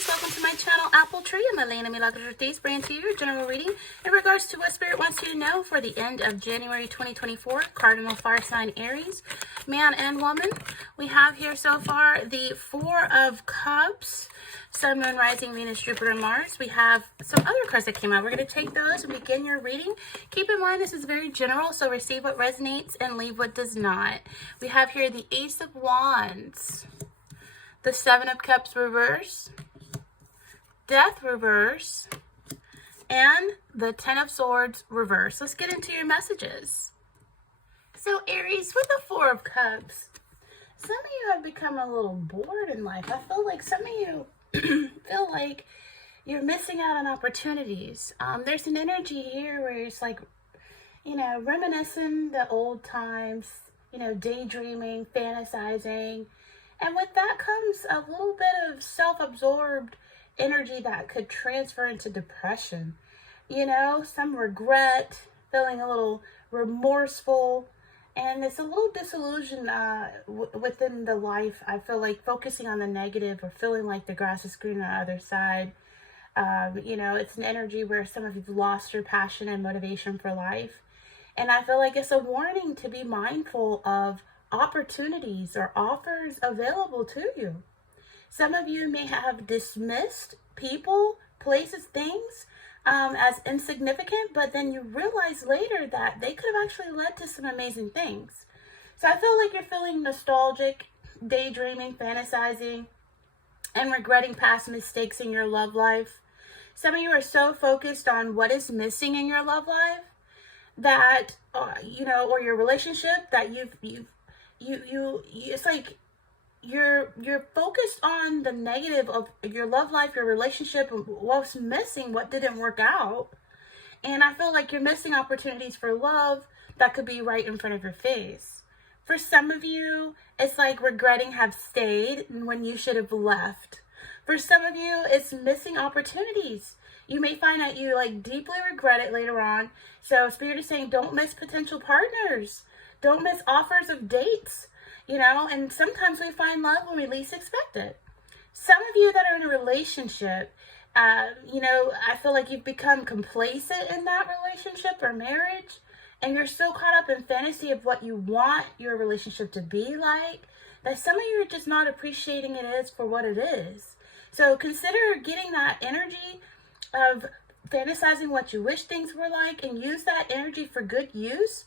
Aries, welcome to my channel, Apple Tree. I'm Elena Milagros Ortiz, bringing to you your general reading in regards to what Spirit wants you to know for the end of January 2024, Cardinal Fire Sign Aries, man and woman. We have here so far the Four of Cups, Sun, Moon, Rising, Venus, Jupiter, and Mars. We have some other cards that came out. We're going to take those and begin your reading. Keep in mind this is very general, so receive what resonates and leave what does not. We have here the Ace of Wands, the Seven of Cups reverse, Death reverse, and the Ten of Swords reverse. Let's get into your messages. So Aries, with the Four of Cups, some of you have become a little bored in life. I feel like some of you feel like you're missing out on opportunities. There's an energy here where it's like, reminiscing the old times, daydreaming, fantasizing. And with that comes a little bit of self-absorbed energy that could transfer into depression. Some regret, feeling a little remorseful, and it's a little disillusion within the life. I feel like focusing on the negative or feeling like the grass is greener on the other side. It's an energy where some of you've lost your passion and motivation for life. And I feel like it's a warning to be mindful of opportunities or offers available to you. Some of you may have dismissed people, places, things as insignificant, but then you realize later that they could have actually led to some amazing things. So I feel like you're feeling nostalgic, daydreaming, fantasizing, and regretting past mistakes in your love life. Some of you are so focused on what is missing in your love life that, or your relationship that it's like you're focused on the negative of your love life, your relationship, and what's missing, what didn't work out. And I feel like you're missing opportunities for love that could be right in front of your face. For some of you, it's like regretting have stayed when you should have left. For some of you, it's missing opportunities. You may find that you deeply regret it later on. So Spirit is saying, don't miss potential partners. Don't miss offers of dates, and sometimes we find love when we least expect it. Some of you that are in a relationship, I feel like you've become complacent in that relationship or marriage, and you're so caught up in fantasy of what you want your relationship to be like, that some of you are just not appreciating it is for what it is. So consider getting that energy of fantasizing what you wish things were like and use that energy for good use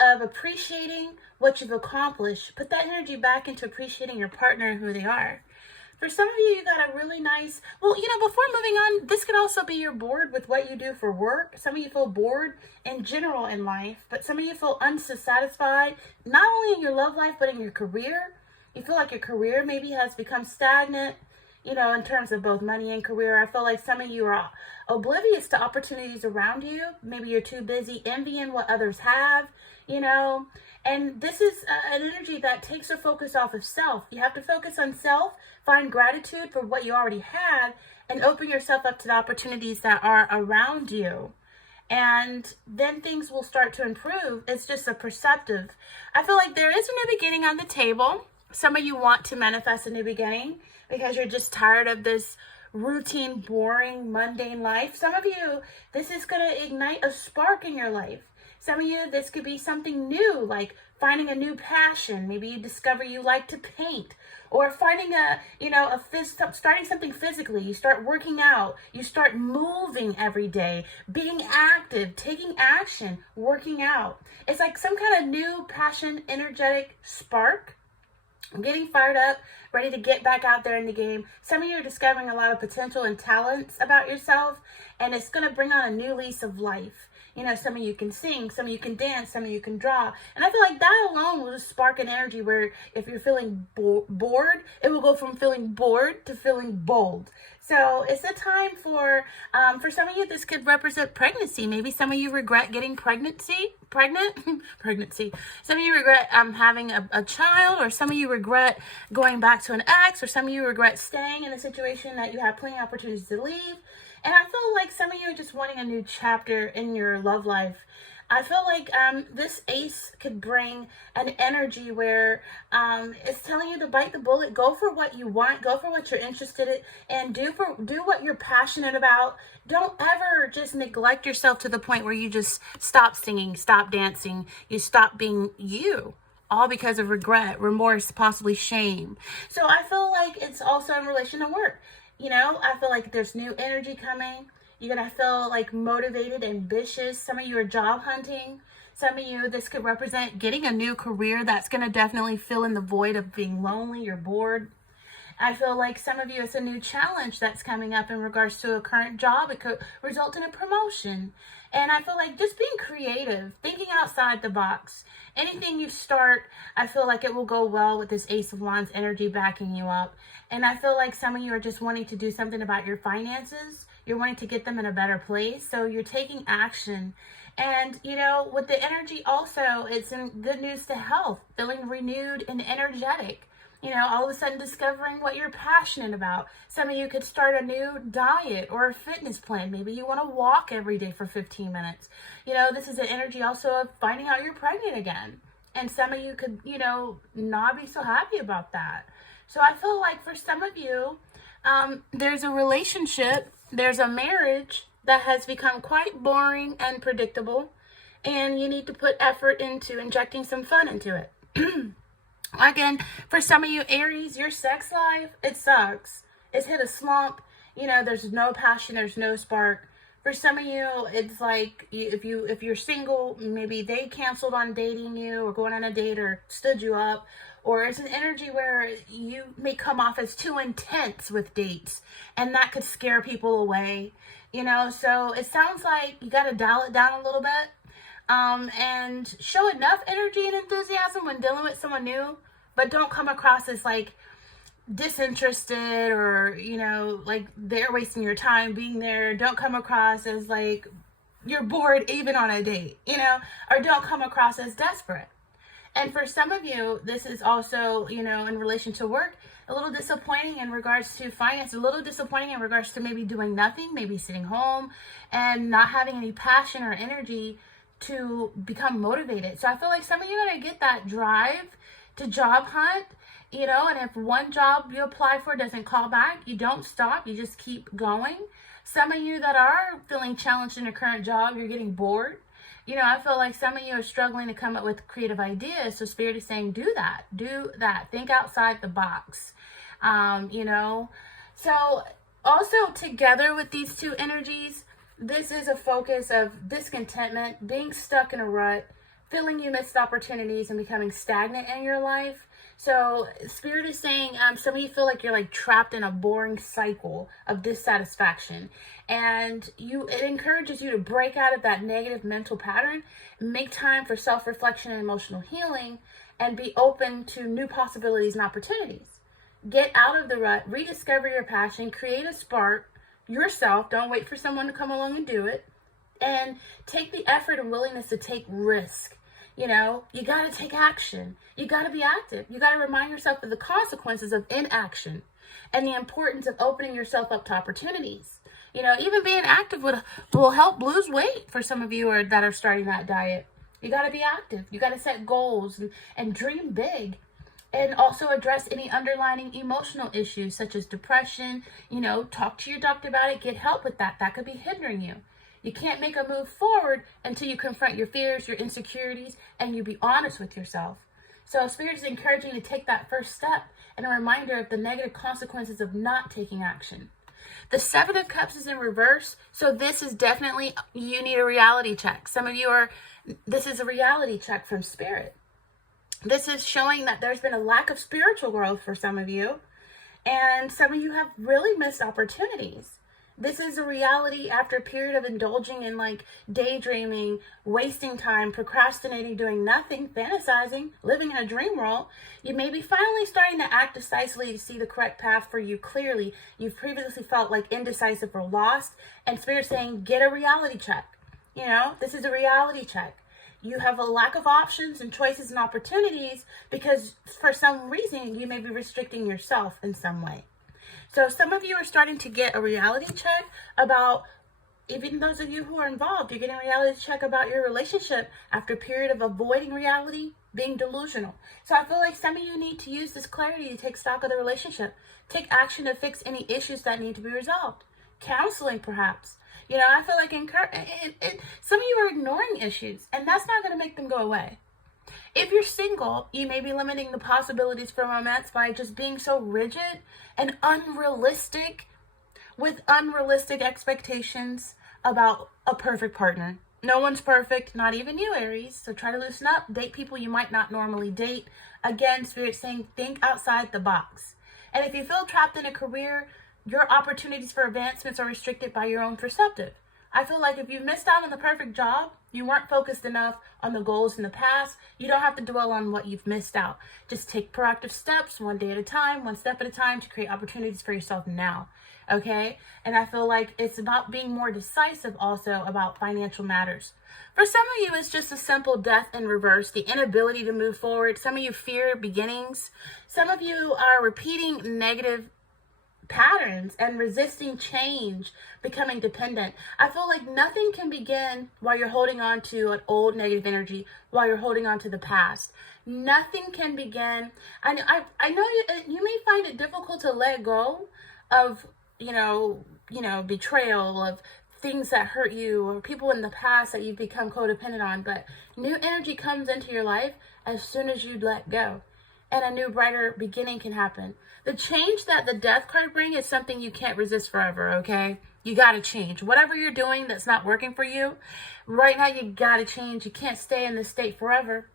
of appreciating what you've accomplished. Put that energy back into appreciating your partner and who they are. For some of you, you got a really nice, before moving on, this could also be you're bored with what you do for work. Some of you feel bored in general in life, but some of you feel unsatisfied, not only in your love life, but in your career. You feel like your career maybe has become stagnant, in terms of both money and career. I feel like some of you are oblivious to opportunities around you. Maybe you're too busy envying what others have, and this is an energy that takes a focus off of self. You have to focus on self, find gratitude for what you already have, and open yourself up to the opportunities that are around you. And then things will start to improve. It's just a perceptive. I feel like there is a new beginning on the table. Some of you want to manifest a new beginning because you're just tired of this routine, boring, mundane life. Some of you, this is going to ignite a spark in your life. Some of you, this could be something new, like finding a new passion. Maybe you discover you like to paint, or finding starting something physically. You start working out. You start moving every day, being active, taking action, working out. It's like some kind of new passion, energetic spark. I'm getting fired up, ready to get back out there in the game. Some of you are discovering a lot of potential and talents about yourself, and it's going to bring on a new lease of life. Some of you can sing, some of you can dance, some of you can draw. And I feel like that alone will just spark an energy where if you're feeling bored, it will go from feeling bored to feeling bold. So it's a time for some of you, this could represent pregnancy. Maybe some of you regret getting pregnant. Some of you regret having a child, or some of you regret going back to an ex, or some of you regret staying in a situation that you had plenty of opportunities to leave. And I feel like some of you are just wanting a new chapter in your love life. I feel like this ace could bring an energy where it's telling you to bite the bullet, go for what you want, go for what you're interested in, and do what you're passionate about. Don't ever just neglect yourself to the point where you just stop singing, stop dancing, you stop being you. All because of regret, remorse, possibly shame. So I feel like it's also in relation to work. I feel like there's new energy coming. You're going to feel like motivated, ambitious. Some of you are job hunting. Some of you, this could represent getting a new career that's going to definitely fill in the void of being lonely or bored. I feel like some of you, it's a new challenge that's coming up in regards to a current job. It could result in a promotion. And I feel like just being creative, thinking outside the box. Anything you start, I feel like it will go well with this Ace of Wands energy backing you up. And I feel like some of you are just wanting to do something about your finances. You're wanting to get them in a better place. So you're taking action. And, with the energy also, it's in good news to health, feeling renewed and energetic. All of a sudden discovering what you're passionate about. Some of you could start a new diet or a fitness plan. Maybe you want to walk every day for 15 minutes. This is an energy also of finding out you're pregnant again. And some of you could, not be so happy about that. So I feel like for some of you, there's a relationship, there's a marriage that has become quite boring and predictable. And you need to put effort into injecting some fun into it. Again, for some of you Aries, your sex life, it sucks. It's hit a slump. There's no passion, there's no spark. For some of you, it's like if you're single, maybe they canceled on dating you or going on a date or stood you up. Or it's an energy where you may come off as too intense with dates, and that could scare people away. So it sounds like you got to dial it down a little bit. And show enough energy and enthusiasm when dealing with someone new, but don't come across as like disinterested or, like they're wasting your time being there. Don't come across as like you're bored even on a date, or don't come across as desperate. And for some of you, this is also, in relation to work, a little disappointing in regards to finance, a little disappointing in regards to maybe doing nothing, maybe sitting home and not having any passion or energy to become motivated. So I feel like some of you are going to get that drive to job hunt, and if one job you apply for doesn't call back, you don't stop, you just keep going. Some of you that are feeling challenged in a current job, you're getting bored. I feel like some of you are struggling to come up with creative ideas. So Spirit is saying, do that. Think outside the box. So also together with these two energies, this is a focus of discontentment, being stuck in a rut, feeling you missed opportunities and becoming stagnant in your life. So Spirit is saying some of you feel like you're like trapped in a boring cycle of dissatisfaction. And it encourages you to break out of that negative mental pattern, make time for self-reflection and emotional healing, and be open to new possibilities and opportunities. Get out of the rut, rediscover your passion, create a spark yourself. Don't wait for someone to come along and do it. And take the effort and willingness to take risk. You got to take action. You got to be active. You got to remind yourself of the consequences of inaction and the importance of opening yourself up to opportunities. Even being active will help lose weight for some of you that are starting that diet. You got to be active. You got to set goals and dream big. And also address any underlying emotional issues such as depression. Talk to your doctor about it. Get help with that. That could be hindering you. You can't make a move forward until you confront your fears, your insecurities, and you be honest with yourself. So Spirit is encouraging you to take that first step and a reminder of the negative consequences of not taking action. The Seven of Cups is in reverse. So this is definitely, you need a reality check. Some of you this is a reality check from Spirit. This is showing that there's been a lack of spiritual growth for some of you. And some of you have really missed opportunities. This is a reality after a period of indulging in like daydreaming, wasting time, procrastinating, doing nothing, fantasizing, living in a dream world. You may be finally starting to act decisively to see the correct path for you clearly. You've previously felt like indecisive or lost, and Spirit saying, get a reality check. This is a reality check. You have a lack of options and choices and opportunities because for some reason you may be restricting yourself in some way. So some of you are starting to get a reality check about Even those of you who are involved, you're getting a reality check about your relationship after a period of avoiding reality, being delusional. So I feel like some of you need to use this clarity to take stock of the relationship. Take action to fix any issues that need to be resolved. Counseling, perhaps. I feel like some of you are ignoring issues, and that's not going to make them go away. If you're single, you may be limiting the possibilities for romance by just being so rigid and unrealistic with unrealistic expectations about a perfect partner. No one's perfect, not even you, Aries. So try to loosen up. Date people you might not normally date. Again, Spirit's saying think outside the box. And if you feel trapped in a career, your opportunities for advancements are restricted by your own perspective. I feel like if you missed out on the perfect job, you weren't focused enough on the goals in the past, you don't have to dwell on what you've missed out. Just take proactive steps, one day at a time, one step at a time, to create opportunities for yourself now. Okay? And I feel like it's about being more decisive also about financial matters. For some of you, it's just a simple death in reverse, the inability to move forward. Some of you fear beginnings. Some of you are repeating negative patterns and resisting change, becoming dependent. I feel like nothing can begin while you're holding on to an old negative energy, while you're holding on to the past. Nothing can begin. I know you may find it difficult to let go of, betrayal, of things that hurt you or people in the past that you've become codependent on, but new energy comes into your life as soon as you let go, and a new brighter beginning can happen. The change that the death card brings is something you can't resist forever, okay? You got to change. Whatever you're doing that's not working for you, right now you got to change. You can't stay in this state forever.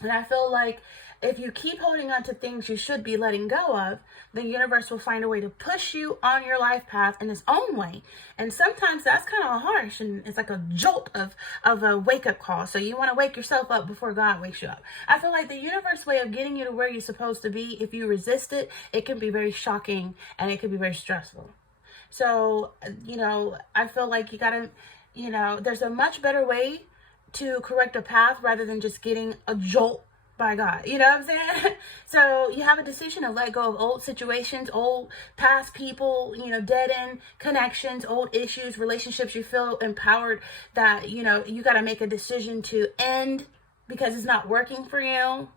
And I feel like if you keep holding on to things you should be letting go of, the universe will find a way to push you on your life path in its own way. And sometimes that's kind of harsh, and it's like a jolt of a wake-up call. So you want to wake yourself up before God wakes you up. I feel like the universe way of getting you to where you're supposed to be, if you resist it, it can be very shocking and it can be very stressful. So, I feel like you got to, there's a much better way to correct a path rather than just getting a jolt by God. You know what I'm saying? So you have a decision to let go of old situations, old past people, dead end connections, old issues, relationships you feel empowered that, you got to make a decision to end because it's not working for you.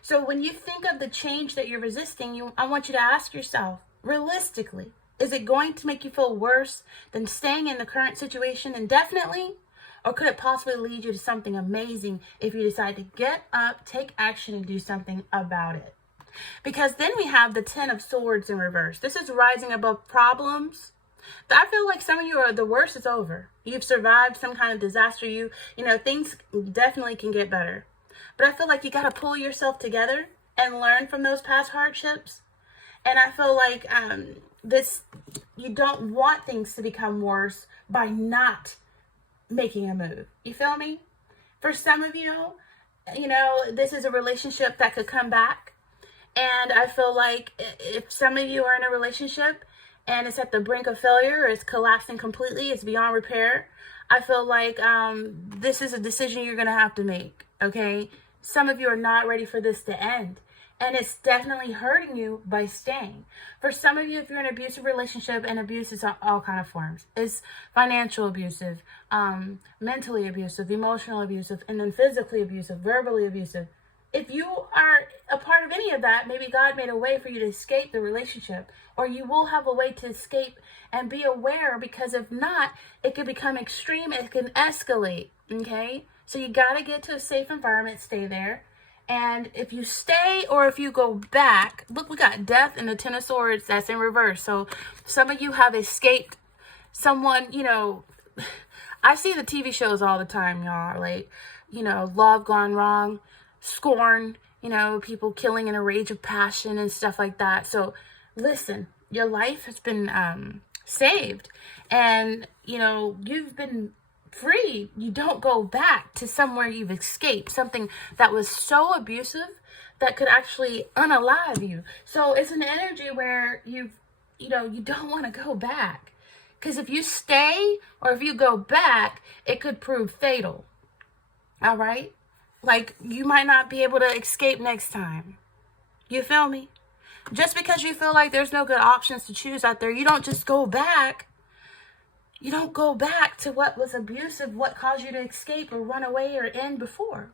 So when you think of the change that you're resisting, I want you to ask yourself, realistically, is it going to make you feel worse than staying in the current situation indefinitely? Or could it possibly lead you to something amazing if you decide to get up, take action, and do something about it? Because then we have the 10 of Swords in reverse. This is rising above problems. I feel like some of you the worst is over. You've survived some kind of disaster. Things definitely can get better. But I feel like you got to pull yourself together and learn from those past hardships. And I feel like you don't want things to become worse by not making a move. You feel me? For some of you, this is a relationship that could come back. And I feel like if some of you are in a relationship and it's at the brink of failure, or it's collapsing completely, it's beyond repair, I feel like this is a decision you're going to have to make, okay? Some of you are not ready for this to end. And it's definitely hurting you by staying. For some of you, if you're in an abusive relationship, and abuse is all kind of forms. It's financial abusive, mentally abusive, emotional abusive, and then physically abusive, verbally abusive. If you are a part of any of that, maybe God made a way for you to escape the relationship, or you will have a way to escape and be aware, because if not, it can become extreme. It can escalate, okay? So you got to get to a safe environment, stay there. And if you stay or if you go back, look, we got death and the 10 of Swords. That's in reverse. So some of you have escaped someone, I see the TV shows all the time, y'all. Like, love gone wrong, scorn, people killing in a rage of passion and stuff like that. So listen, your life has been saved, and, you've been free. You don't go back to somewhere you've escaped, something that was so abusive that could actually unalive you. So it's an energy where you don't want to go back, because if you stay or if you go back, it could prove fatal. All right, like you might not be able to escape next time. You feel me? Just because you feel like there's no good options to choose out there, you don't just go back. You don't go back to what was abusive, what caused you to escape or run away or end before.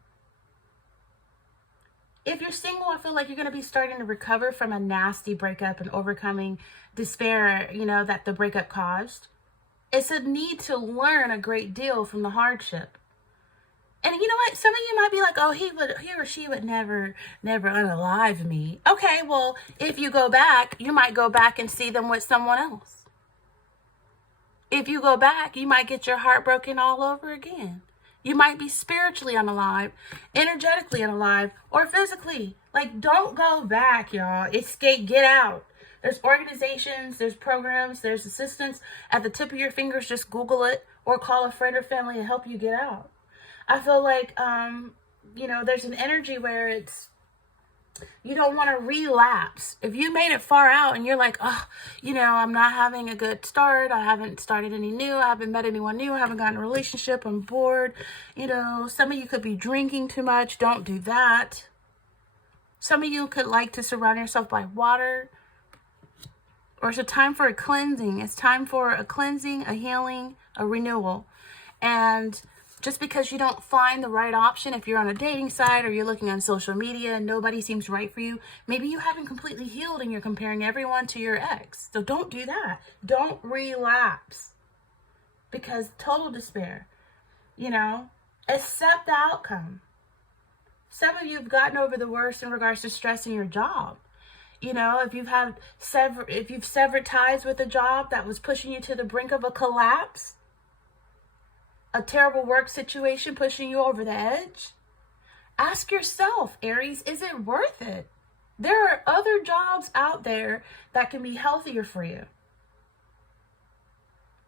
If you're single, I feel like you're going to be starting to recover from a nasty breakup and overcoming despair, that the breakup caused. It's a need to learn a great deal from the hardship. And you know what? Some of you might be like, oh, he or she would never unalive me. Okay, well, if you go back, you might go back and see them with someone else. If you go back, you might get your heart broken all over again. You might be spiritually unalive, energetically unalive, or physically. Like, don't go back, y'all. Escape, get out. There's organizations, there's programs, there's assistance at the tip of your fingers. Just Google it or call a friend or family to help you get out. I feel like, there's an energy where you don't want to relapse. If you made it far out and you're like, oh, I'm not having a good start. I haven't started any new. I haven't met anyone new. I haven't gotten a relationship. I'm bored. Some of you could be drinking too much. Don't do that. Some of you could like to surround yourself by water. Or it's a time for a cleansing. It's time for a cleansing, a healing, a renewal. And just because you don't find the right option, if you're on a dating site or you're looking on social media and nobody seems right for you, maybe you haven't completely healed and you're comparing everyone to your ex. So don't do that. Don't relapse. Because total despair, accept the outcome. Some of you have gotten over the worst in regards to stress in your job. If you've severed ties with a job that was pushing you to the brink of a collapse, a terrible work situation pushing you over the edge, ask yourself, Aries, is it worth it? There are other jobs out there that can be healthier for you.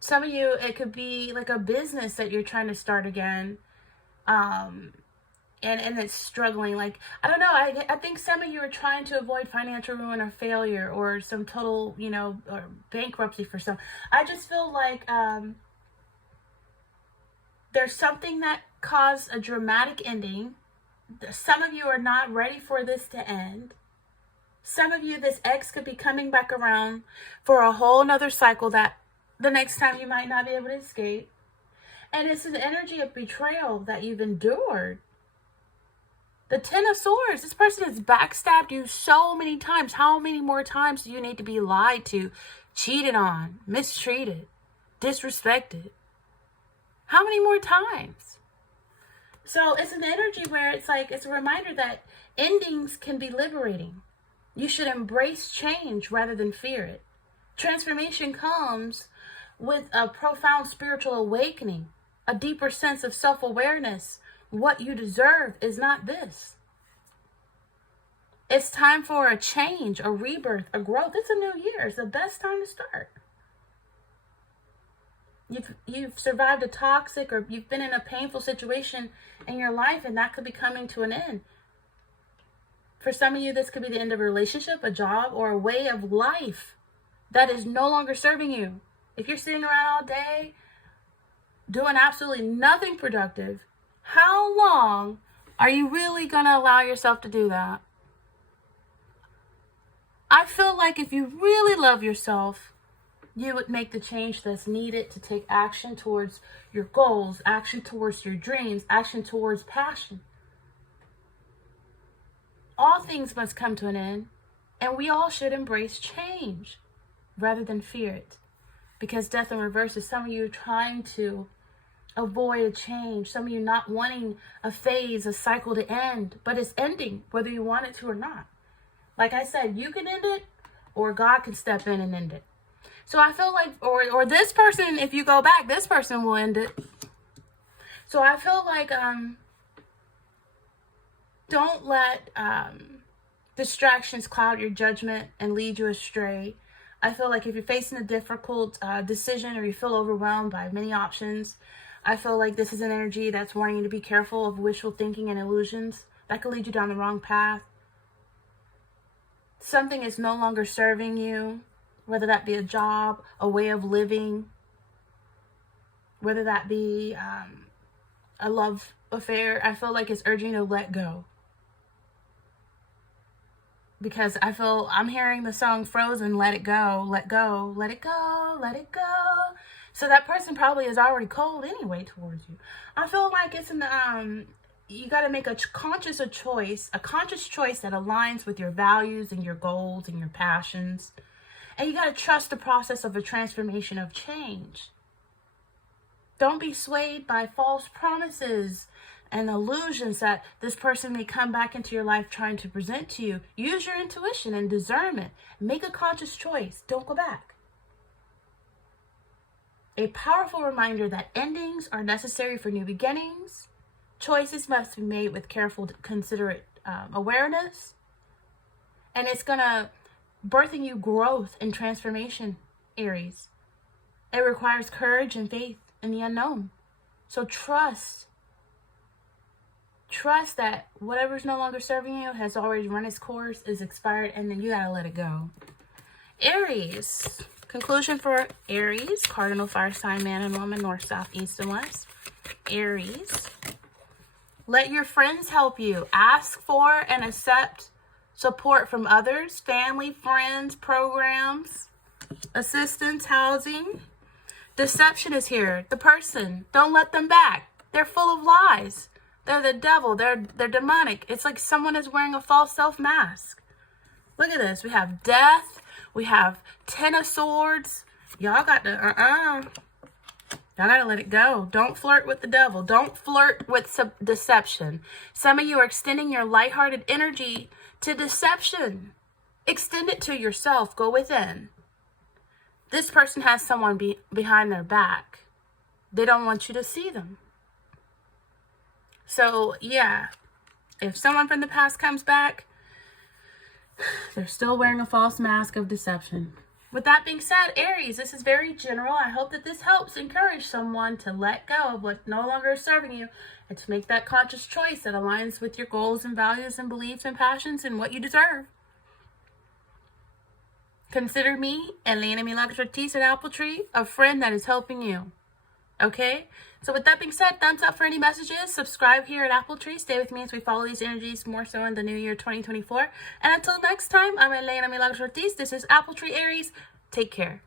Some of you, it could be like a business that you're trying to start again. And it's struggling. Like, I don't know. I think some of you are trying to avoid financial ruin or failure or some total, or bankruptcy for some. I just feel like there's something that caused a dramatic ending. Some of you are not ready for this to end. Some of you, this ex could be coming back around for a whole nother cycle that the next time you might not be able to escape. And it's an energy of betrayal that you've endured. The Ten of Swords, this person has backstabbed you so many times. How many more times do you need to be lied to, cheated on, mistreated, disrespected? How many more times? So it's an energy where it's a reminder that endings can be liberating. You should embrace change rather than fear it. Transformation comes with a profound spiritual awakening, a deeper sense of self-awareness. What you deserve is not this. It's time for a change, a rebirth, a growth. It's a new year. It's the best time to start. You've survived a toxic or you've been in a painful situation in your life, and that could be coming to an end. For some of you, this could be the end of a relationship, a job, or a way of life that is no longer serving you. If you're sitting around all day doing absolutely nothing productive, how long are you really going to allow yourself to do that? I feel like if you really love yourself, you would make the change that's needed to take action towards your goals, action towards your dreams, action towards passion. All things must come to an end, and we all should embrace change rather than fear it. Because death in reverse is some of you trying to avoid a change, some of you not wanting a phase, a cycle to end, but it's ending whether you want it to or not. Like I said, you can end it or God can step in and end it. So I feel like, or this person, if you go back, this person will end it. So I feel like don't let distractions cloud your judgment and lead you astray. I feel like if you're facing a difficult decision or you feel overwhelmed by many options, I feel like this is an energy that's warning you to be careful of wishful thinking and illusions that could lead you down the wrong path. Something is no longer serving you, whether that be a job, a way of living, whether that be a love affair. I feel like it's urging you to let go. Because I'm hearing the song Frozen, let it go, let go, let it go, let it go. So that person probably is already cold anyway towards you. I feel like it's you got to make a conscious choice that aligns with your values and your goals and your passions. And you got to trust the process of a transformation of change. Don't be swayed by false promises and illusions that this person may come back into your life trying to present to you. Use your intuition and discernment. Make a conscious choice. Don't go back. A powerful reminder that endings are necessary for new beginnings. Choices must be made with careful, considerate awareness. And it's going to birth in you growth and transformation, Aries. It requires courage and faith in the unknown. So trust that whatever's no longer serving you has already run its course, is expired, and then you got to let it go. Aries. Conclusion for Aries, cardinal fire sign, man and woman, north, south, east, and west. Aries. Let your friends help you. Ask for and accept support from others, family, friends, programs, assistance, housing. Deception is here. The person, don't let them back. They're full of lies. They're the devil. They're demonic. It's like someone is wearing a false self mask. Look at this. We have death. We have 10 of swords. Y'all got to, y'all got to let it go. Don't flirt with the devil. Don't flirt with deception. Some of you are extending your lighthearted energy to deception. Extend it to yourself. Go within. This person has someone behind their back. They don't want you to see them. So, yeah, if someone from the past comes back, they're still wearing a false mask of deception. With that being said, Aries, this is very general. I hope that this helps encourage someone to let go of what no longer is serving you and to make that conscious choice that aligns with your goals and values and beliefs and passions and what you deserve. Consider me, Elena Milagros Ortiz at Apple Tree, a friend that is helping you. Okay? So with that being said, thumbs up for any messages. Subscribe here at Apple Tree. Stay with me as we follow these energies more so in the new year 2024. And until next time, I'm Elena Milagros Ortiz. This is Apple Tree Aries. Take care.